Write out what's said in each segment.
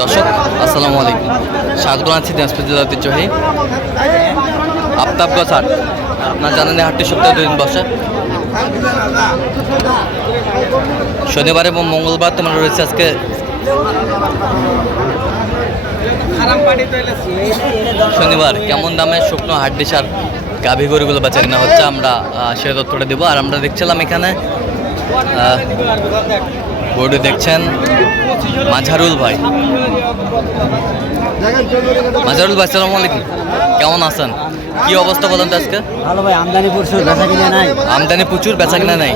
দর্শক, আসসালামু আলাইকুম। স্বাগত আছি দিনাজপুর জেলা ঐতিহ্যবাহী আফতাবগঞ্জ হাট। আপনার জানেন হাটটি সপ্তাহে দুদিন বসে। শনিবার এবং মঙ্গলবার তোমার রয়েছে আজকে শনিবার। কেমন দামে শুকনো হাড্ডি সার গাভী গরুগুলো বেচা কেনা হচ্ছে আমরা সে তথ্যটা দেবো। আর আমরা দেখছিলাম এখানে গরু দেখছেন মাঝারুল ভাই। মাঝারুল ভাই সালাম আলাইকুম। কেমন আছেন? কি অবস্থা বলেন তো আজকে? ভালো ভাই আমদানি প্রচুর বেচা কিনে নাই। আমদানি প্রচুর বেচা কিনা নাই?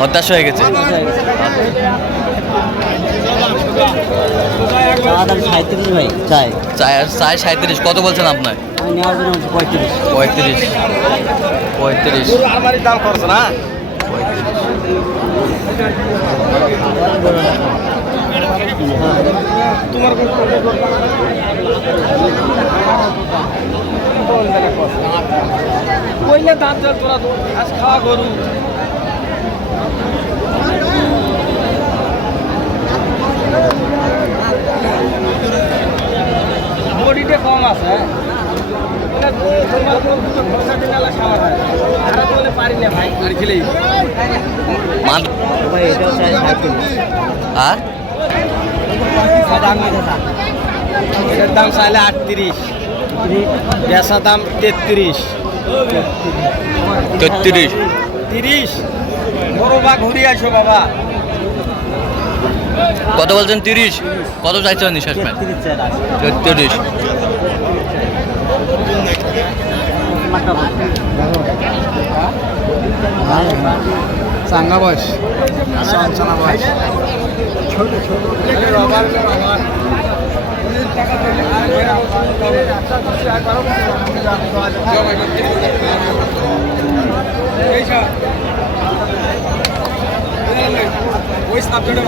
হতাশ হয়ে গেছে চায় সাঁত্রিশ কত বলছেন আপনার পঁয়ত্রিশ। পঁয়ত্রিশ। পঁয়ত্রিশ। দাম করছে না তোমার কইলে দাম চল তোরা আজ খাওয়া গরু। বডিতে কম আছে এটা তোমার কোনো দুটো খরচা আলা খাওয়া হয় আর পারি না ভাই, আর খেলেই। চাই আর দাম এটার দাম চাইলে আটত্রিশ। বেচা দাম তেত্রিশ। তেত্রিশ। তিরিশ। বড় বা ঘুরে আসো বাবা। কত বলছেন তিরিশ? কত চাইছেন নিঃশ্বাস রাখ তেত্রিশ। চাঙ্গা বয়স চানা বয়স ওই সাবজেক্টে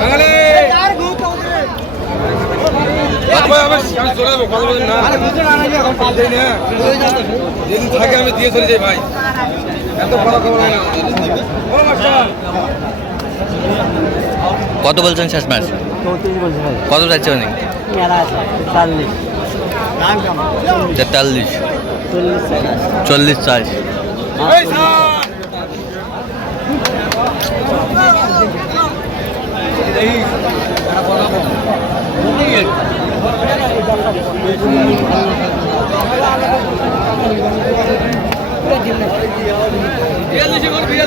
বাঙালি যেদিন থাকে আমি দিয়ে চলে যাই ভাই কত বলছেন শেষ ভাই। কত চাইছে উনি? তেতাল্লিশ। চল্লিশ চাই রাখ চল্লিশ চাই এই স্যার ছত্রিশ বলছি ভাই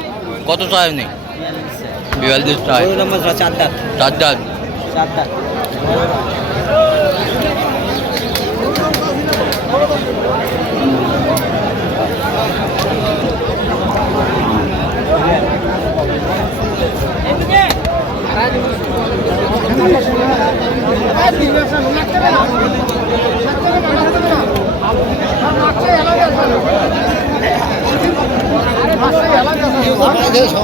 কত চাই উনি বিয়াল্লিশ চাই চার দাঁত। চার চার চার দাঁত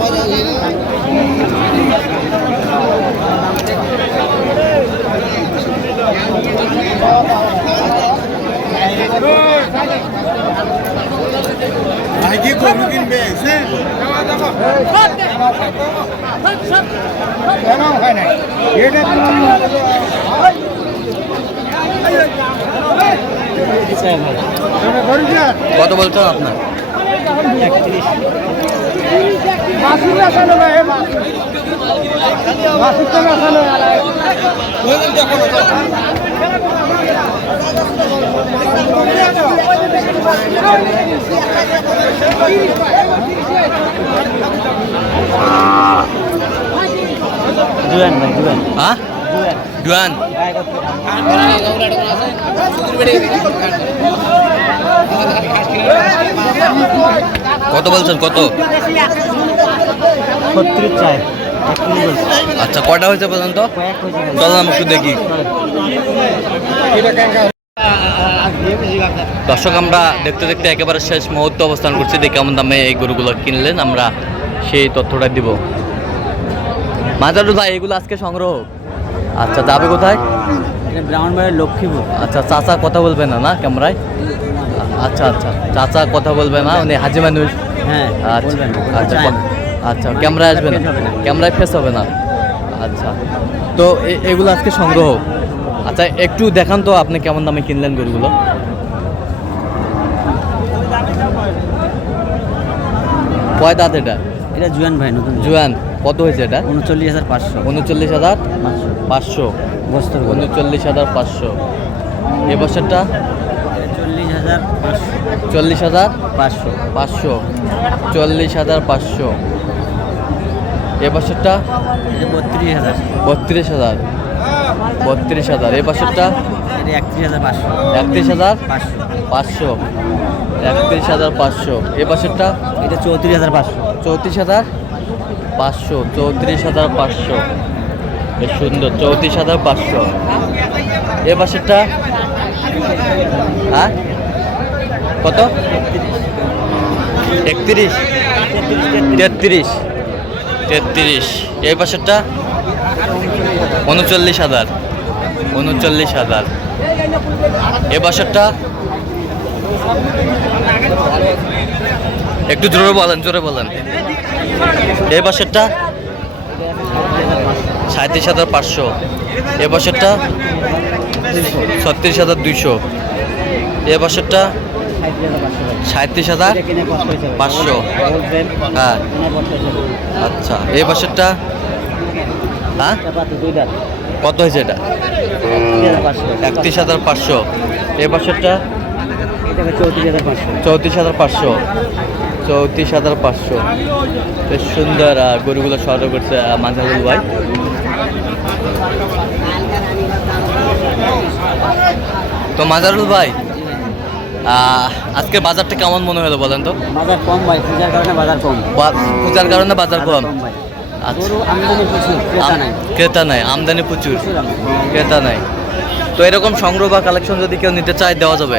ভাইকে গরু কিনবে কেন হয় না এটা কত বলছেন আপনার একত্রিশ জুয়ান ভাই জুয়ান। হ্যাঁ? জুয়ান। গায়ে কত বলছেন? কত? আচ্ছা কটা হয়েছে পর্যন্ত। চলো আমি একটু দেখি। দর্শক আমরা দেখতে দেখতে একেবারে শেষ মুহূর্তে অবস্থান করছি। দেখে কেমন দামে এই গরুগুলো কিনলেন? আমরা সেই তথ্যটা দিব। মাজারুল ভাই এগুলো আজকে সংগ্রহ আচ্ছা যাবে কোথায়? ব্রাহ্মণবাড়ির লক্ষ্মীপুর। আচ্ছা চাচা কথা বলবে না না? ক্যামেরায়? আচ্ছা আচ্ছা। চাচা কথা বলবে না উনি হাজি মানুষ। হ্যাঁ আচ্ছা আচ্ছা আচ্ছা ক্যামেরায় আসবে না। ক্যামেরায় ফেস হবে না। আচ্ছা। তো এগুলো আজকে সংগ্রহ। আচ্ছা একটু দেখান তো আপনি কেমন দামে কিনলেন গরুগুলো। কয় দাঁত এটা? এটা জুয়ান ভাই নতুন জুয়ান। কত হয়েছে এটা? উনচল্লিশ হাজার পাঁচশো। উনচল্লিশ হাজার পাঁচশো। পাঁচশো। বস্তর উনচল্লিশ হাজার পাঁচশো। এ বছরটা? চল্লিশ হাজার পাঁচশো। পাঁচশো। চল্লিশ হাজার পাঁচশো। এ বছরটা বত্রিশ হাজার। বত্রিশ হাজার। বত্রিশ হাজার। এ বছরটা একত্রিশ হাজার পাঁচশো। একত্রিশ হাজার? পাঁচশো। পাঁচশো। একত্রিশ হাজার পাঁচশো। এ বছরটা এটা চৌত্রিশ হাজার পাঁচশো। চৌত্রিশ হাজার? পাঁচশো। চৌত্রিশ হাজার পাঁচশো। বেশ সুন্দর। চৌত্রিশ হাজার পাঁচশো। এ বছরটা হ্যাঁ? কত? একত্রিশ। তেত্রিশ। তেত্রিশ। এই বছরটা? উনচল্লিশ হাজার। উনচল্লিশ হাজার। এ বছরটা? একটু জোরে বলেন জোরে বলেন। এই বছরটা? সাঁত্রিশ হাজার পাঁচশো। এ বছরটা? ছত্রিশ হাজার দুইশো। এ বছরটা? সাঁত্রিশ হাজার পাঁচশো। হ্যাঁ। আচ্ছা এই বছরটা? হ্যাঁ? কত হয়েছে এটা? একত্রিশ হাজার পাঁচশো। এ বছরটা? চৌত্রিশ হাজার পাঁচশো। চৌত্রিশ হাজার পাঁচশো। বেশ সুন্দর গরুগুলো সংগ্রহ করছে মাঝারুল ভাই। তো মাজারুল ভাই আজকে বাজারটা কেমন মনে হলো বলেন তো? বাজার কম ভাই পূজার কারণে বাজার কম। পূজার কারণে বাজার কম? আচ্ছা। ক্রেতা নাই। আমদানি প্রচুর ক্রেতা নাই। তো এরকম সংগ্রহ বা কালেকশন যদি কেউ নিতে চায় দেওয়া যাবে?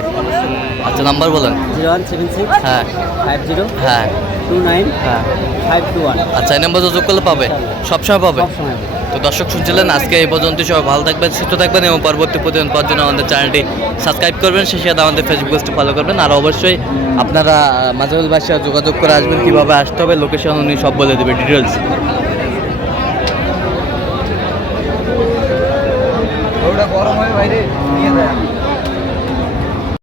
আচ্ছা নাম্বার বলেন। জিরো ওয়ান সেভেন সিক্স হ্যাঁ। ফাইভ জিরো হ্যাঁ। টু নাইন হ্যাঁ। Five two one. আচ্ছা এই নাম্বার যোগ করলে পাবে? সবসময় পাবে? সবসময় তো দর্শক শুনছিলেন, আজকে এই পর্যন্ত সবাই ভালো থাকবেন, সুস্থ থাকবেন এবং পরবর্তী প্রতিদিন পাওয়ার জন্য আমাদের চ্যানেলটি সাবস্ক্রাইব করবেন। সেই সাথে আমাদের ফেসবুক পেজটি ফলো করবেন। আর অবশ্যই আপনারা মাঝারুল সাথে যোগাযোগ করে আসবেন, কীভাবে আসতে হবে লোকেশন উনি সব বলে দেবে ডিটেলস